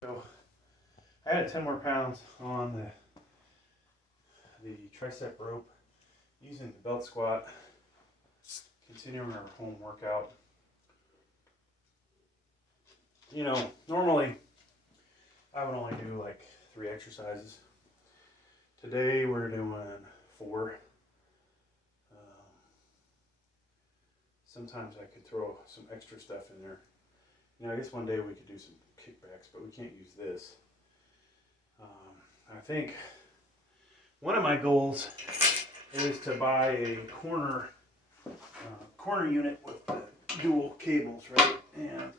So I added 10 more pounds on the tricep rope using the belt squat, continuing our home workout. You know, normally I would only do like 3 exercises. Today we're doing 4. Sometimes I could throw some extra stuff in there. I guess one day we could do some kickbacks, but we can't use this. I think one of my goals is to buy a corner unit with the dual cables, right? And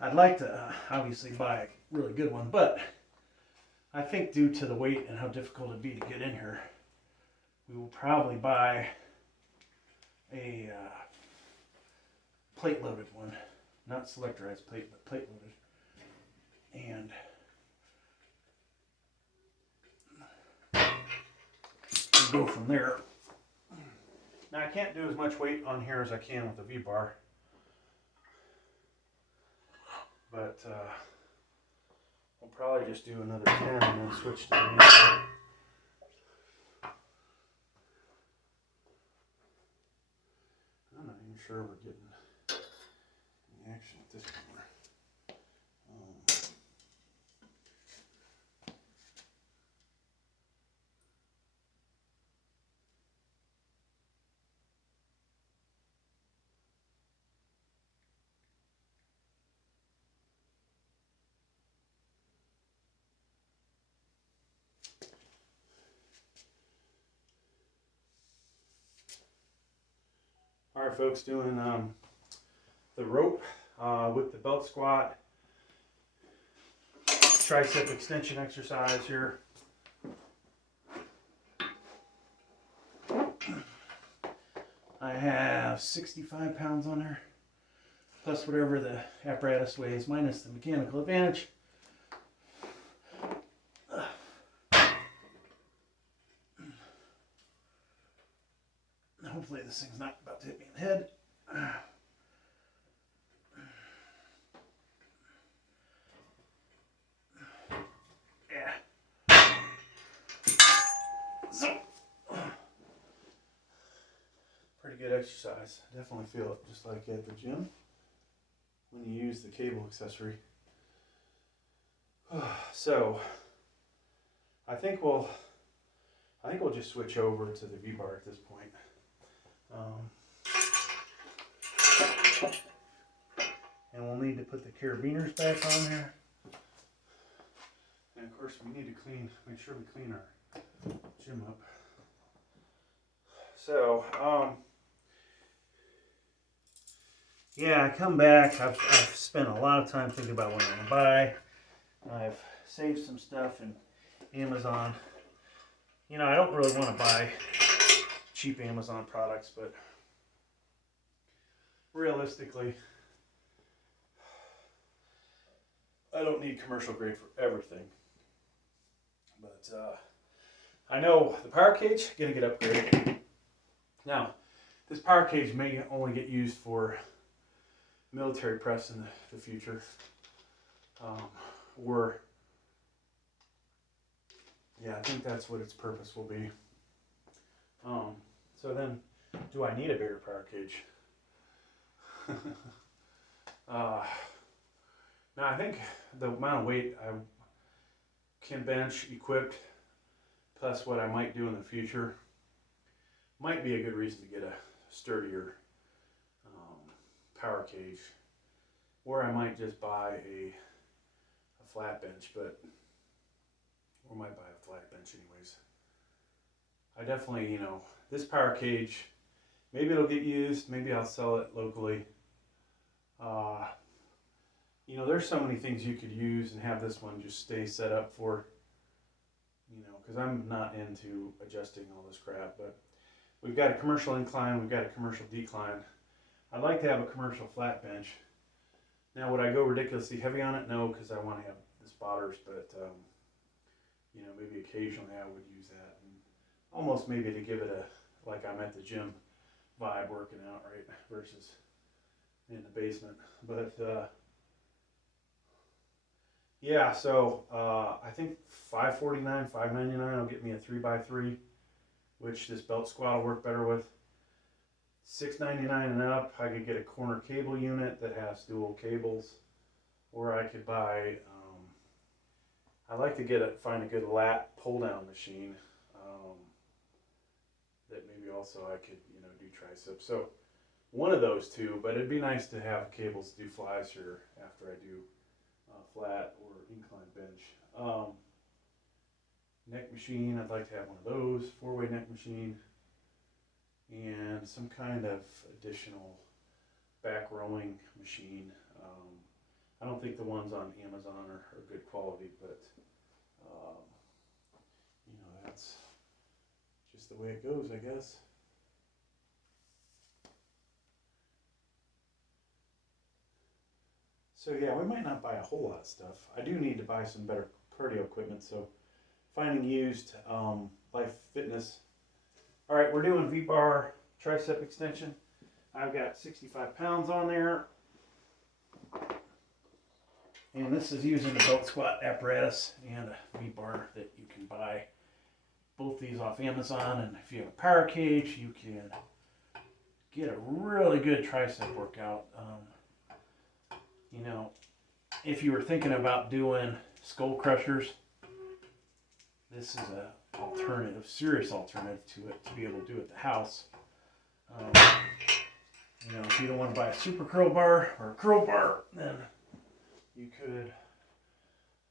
I'd like to obviously buy a really good one, but I think due to the weight and how difficult it'd be to get in here, we will probably buy a plate loaded one, not selectorized plate, but plate loaded, and go from there. Now I can't do as much weight on here as I can with the V-bar, but we'll probably just do another 10 and then switch to the V-bar. I'm not even sure we're getting any action at this corner. All right, folks, doing the rope with the belt squat, tricep extension exercise here. I have 65 pounds on there, plus whatever the apparatus weighs, minus the mechanical advantage. Hopefully this thing's not about to hit me in the head. Yeah. So, pretty good exercise. I definitely feel it just like at the gym when you use the cable accessory. So, I think we'll just switch over to the V-bar at this point. And we'll need to put the carabiners back on there. And of course we need to make sure we clean our gym up. So, yeah, I come back, I've spent a lot of time thinking about what I'm gonna buy. I've saved some stuff in Amazon. I don't really want to buy cheap Amazon products, but realistically, I don't need commercial grade for everything. But I know the power cage gonna get upgraded. Now, this power cage may only get used for military press in the future, or yeah, I think that's what its purpose will be. So then, do I need a bigger power cage? Now I think the amount of weight I can bench equipped, plus what I might do in the future, might be a good reason to get a sturdier power cage, or I might just buy a flat bench, or might buy a flat bench anyways. I definitely, this power cage, maybe it'll get used, maybe I'll sell it locally. There's so many things you could use and have this one just stay set up for, because I'm not into adjusting all this crap, but we've got a commercial incline, we've got a commercial decline. I'd like to have a commercial flat bench. Now, would I go ridiculously heavy on it? No, because I want to have the spotters, but maybe occasionally I would use that, and almost maybe to give it a, like I'm at the gym vibe working out, right, versus in the basement. But yeah, so I think $549, $599 will get me a 3x3, which this belt squat will work better with. $699 and up, I could get a corner cable unit that has dual cables, or I could buy. I like to find a good lat pull down machine that maybe also I could do triceps. So one of those two, but it'd be nice to have cables to do flies here after I do flat or incline bench. Neck machine, I'd like to have one of those, 4-way neck machine, and some kind of additional back rowing machine. I don't think the ones on Amazon are good quality, but that's just the way it goes, I guess. So yeah, we might not buy a whole lot of stuff. I do need to buy some better cardio equipment, so finding used Life Fitness. All right, we're doing V-bar tricep extension. I've got 65 pounds on there. And this is using the belt squat apparatus and a V-bar that you can buy. Both these off Amazon, and if you have a power cage, you can get a really good tricep workout. If you were thinking about doing skull crushers, this is a alternative, serious alternative to it, to be able to do it at the house. If you don't want to buy a super curl bar or a curl bar, then you could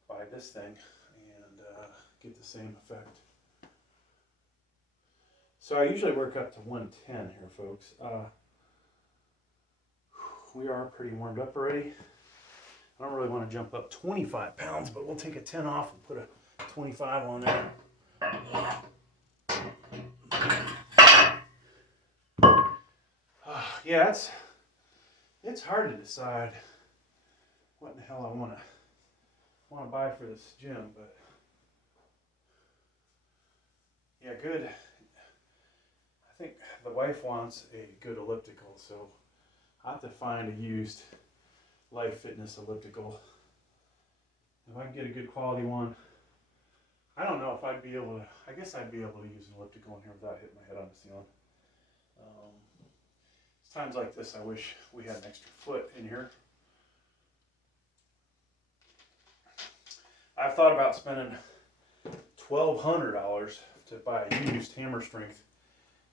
buy this thing and get the same effect. So I usually work up to 110 here, folks. We are pretty warmed up already. I don't really want to jump up 25 pounds, but we'll take a 10 off and put a 25 on there. Yeah, it's hard to decide what in the hell I want to buy for this gym, but yeah, good. I think the wife wants a good elliptical, so I have to find a used Life Fitness elliptical. If I can get a good quality one, I don't know if I'd be able to. I guess I'd be able to use an elliptical in here without hitting my head on the ceiling. It's times like this I wish we had an extra foot in here. I've thought about spending $1,200 to buy a used hammer strength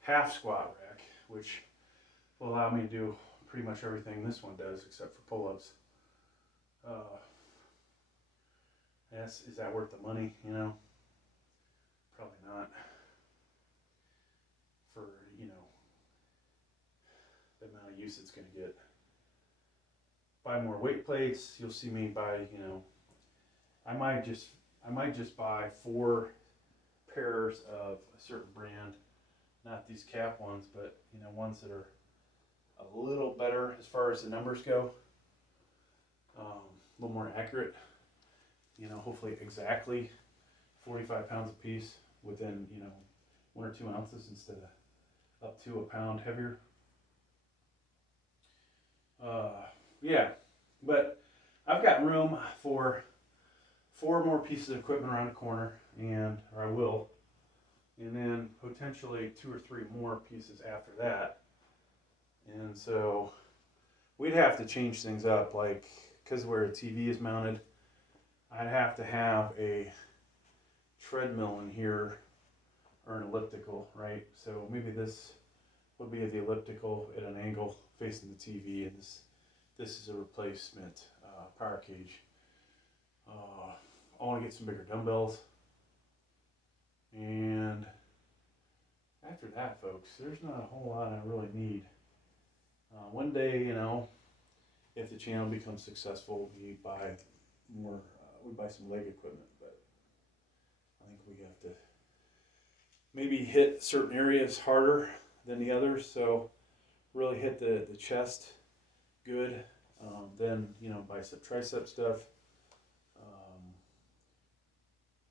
half squat rack, which will allow me to do pretty much everything this one does except for pull-ups. Is that worth the money? Probably not. For the amount of use it's going to get. Buy more weight plates. You'll see me buy. I might just buy 4 pairs of a certain brand, not these cap ones, but ones that are a little better as far as the numbers go, a little more accurate. Hopefully exactly 45 pounds a piece within 1 or 2 ounces instead of up to a pound heavier. Yeah, but I've got room for 4 more pieces of equipment around the corner, or I will, and then potentially 2 or 3 more pieces after that. And so we'd have to change things up, like, because where a TV is mounted, I'd have to have a treadmill in here or an elliptical, right? So maybe this would be the elliptical at an angle facing the TV, and this is a replacement power cage. I want to get some bigger dumbbells, and after that, folks, there's not a whole lot I really need. One day, if the channel becomes successful, we buy more. We buy some leg equipment, but I think we have to maybe hit certain areas harder than the others. So really hit the chest good, then bicep tricep stuff,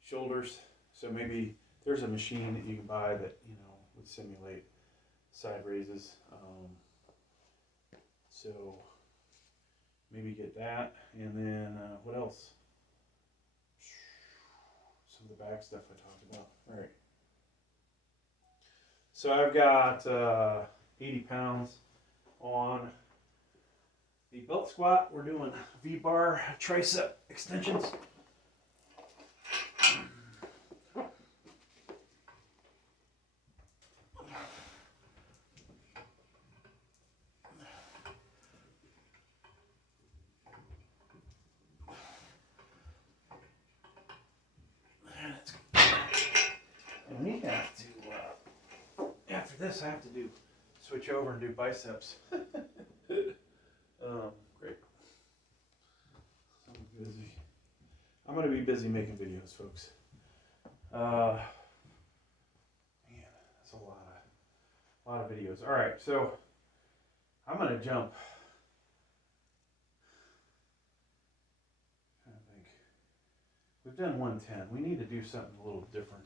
shoulders. So maybe there's a machine that you can buy that would simulate side raises. So maybe get that, and then what else? some of the back stuff I talked about. All right. So I've got 80 pounds on the belt squat. We're doing V-bar tricep extensions. And we have to, after this, I have to switch over and do biceps. Great. I'm busy. I'm going to be busy making videos, folks. Man, that's a lot of videos. All right, so I'm going to jump. I think we've done 110. We need to do something a little different.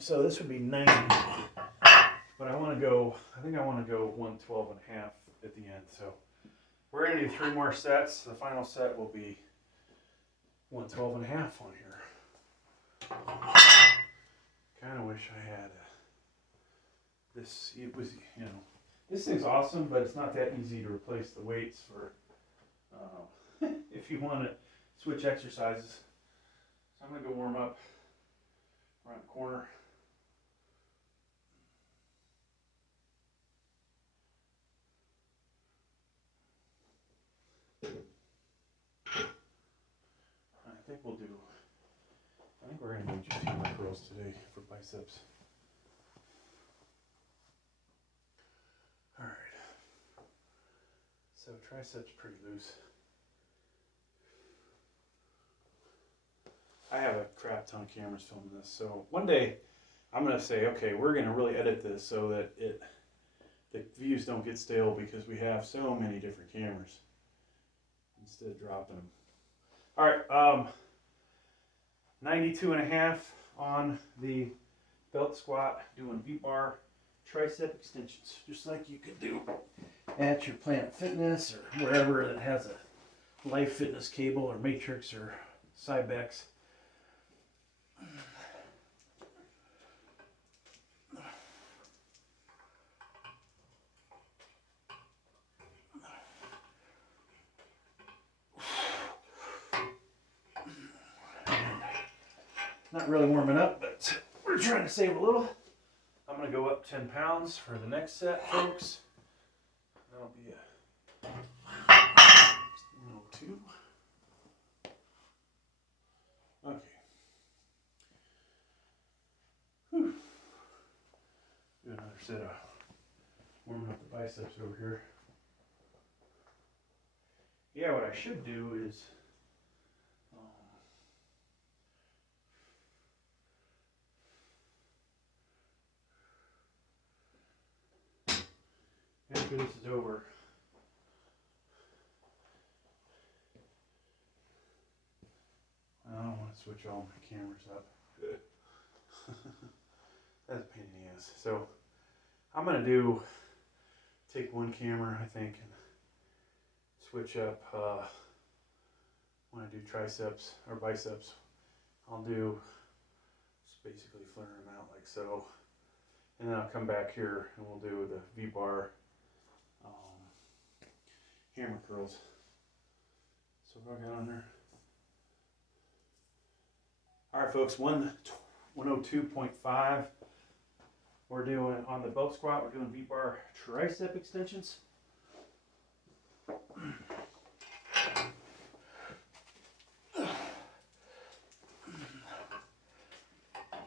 So this would be 90, but I think I want to go 112 and a half at the end. So we're going to do 3 more sets. The final set will be 112 and a half on here. Kind of wish I had this. It was, this thing's awesome, but it's not that easy to replace the weights for if you want to switch exercises. So I'm going to go warm up around the corner. I think we're going to do just hammer curls today for biceps. All right. So triceps pretty loose. I have a crap ton of cameras filming this, so one day I'm going to say, okay, we're going to really edit this so that the views don't get stale because we have so many different cameras instead of dropping them. All right, 92 and a half on the belt squat, doing V-bar tricep extensions, just like you could do at your Planet Fitness or wherever that has a Life Fitness cable or Matrix or Cybex. Not really warming up, but we're trying to save a little. I'm going to go up 10 pounds for the next set, folks. That'll be a 102. Okay. Whew. Do another set of warming up the biceps over here. Yeah, what I should do is after this is over, I don't want to switch all my cameras up. That's a pain in the ass. So I'm going to take one camera, I think, and switch up when I do triceps or biceps. I'll do just basically flaring them out like so. And then I'll come back here and we'll do the V-bar hammer curls. So what do I got on there? All right, folks, 102.5. We're doing, on the belt squat, we're doing V-bar tricep extensions.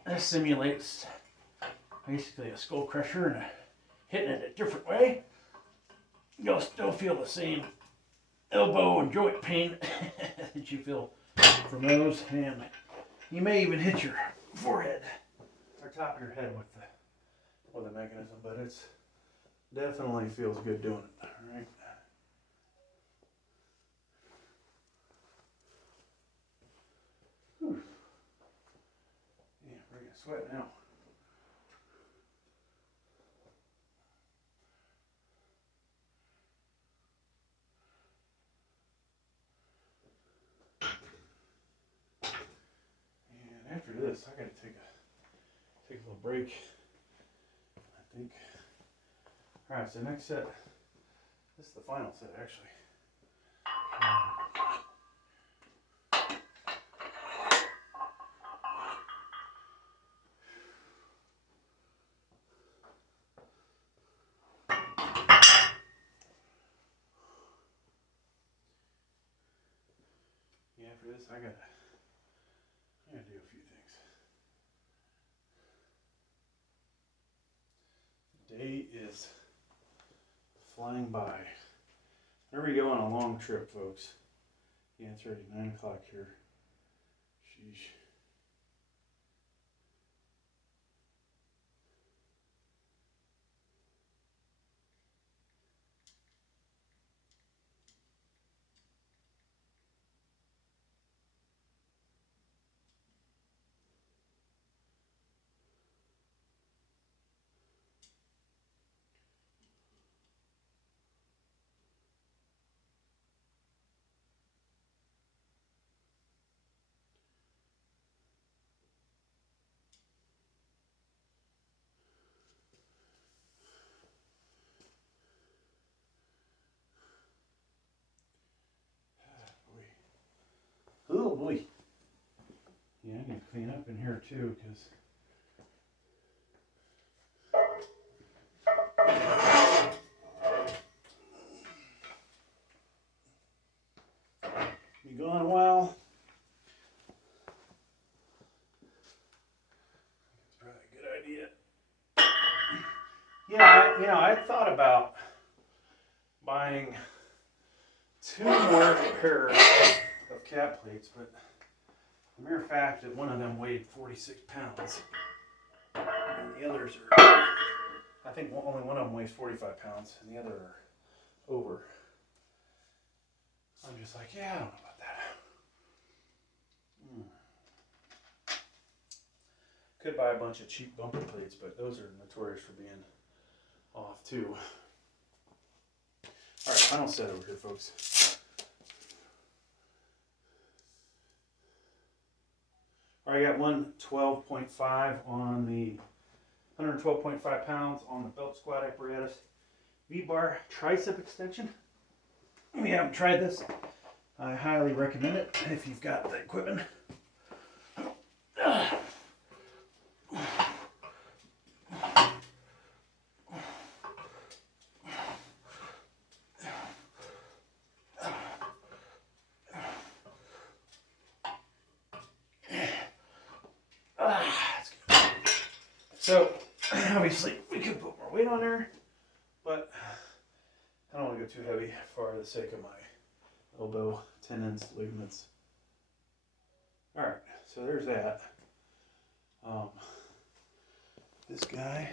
This simulates basically a skull crusher and hitting it a different way. You'll still feel the same elbow and joint pain that you feel from those, and you may even hit your forehead or top of your head with the mechanism, but it's definitely feels good doing it. All right. Whew. Yeah, we're gonna sweat now. this. I gotta take a little break, I think. All right, so next set. This is the final set, actually. Yeah, after this, I gotta do a few things. The day is flying by. Whenever you go on a long trip, folks. Yeah, it's already 9 o'clock here. Sheesh. Oh boy. Yeah, I need to clean up in here too, because be gone a while. It's probably a good idea. Yeah, I thought about buying 2 more pairs of cat plates, but the mere fact that one of them weighed 46 pounds and the others are, I think only one of them weighs 45 pounds and the other are over. I'm just like, yeah, I don't know about that. Could buy a bunch of cheap bumper plates, but those are notorious for being off too. All right, final set over here, folks. All right, I got one 12.5 on the 112.5 pounds on the belt squat apparatus. V-bar tricep extension. If you haven't tried this, I highly recommend it if you've got the equipment. So, obviously, we could put more weight on there, but I don't want to go too heavy for the sake of my elbow tendons, ligaments. All right, so there's that. This guy